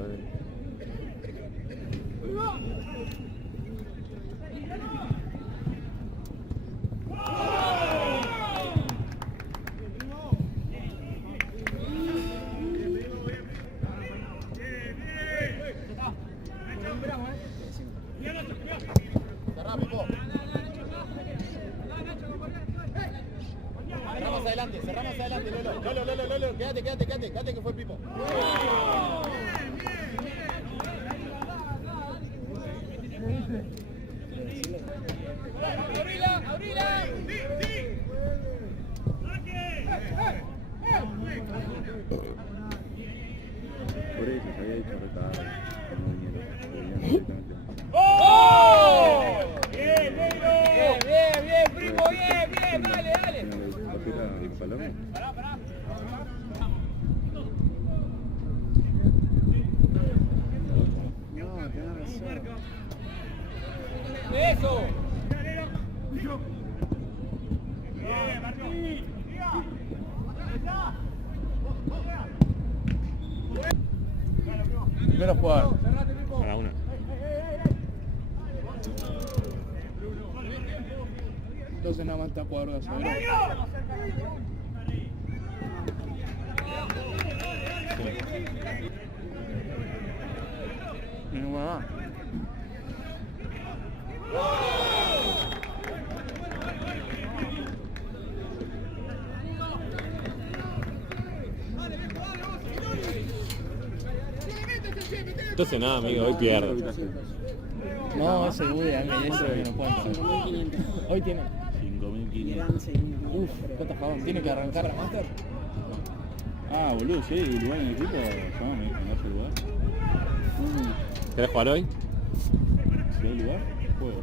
padre. Cerramos adelante, Lolo, quédate que fue Pipo. ¡Abrila! Por eso se había dicho retardo. No vinieron. Bien, primo, bien, dale. Paloma. No, tenés razón. ¡Eso! Primero jugador. Para una. Entonces nada más está jugador de asador. No más. Entonces nada, amigo, hoy pierdo. No, ese Woody a mí eso no cuenta. Hoy tiene. 5.500. Uf, ¿cuántos pagos? ¿Tiene que arrancar a Master? Ah, boludo, sí, lugar en el equipo. Llámame, ¿me el lugar? ¿Querés jugar hoy? Si hay lugar, juego.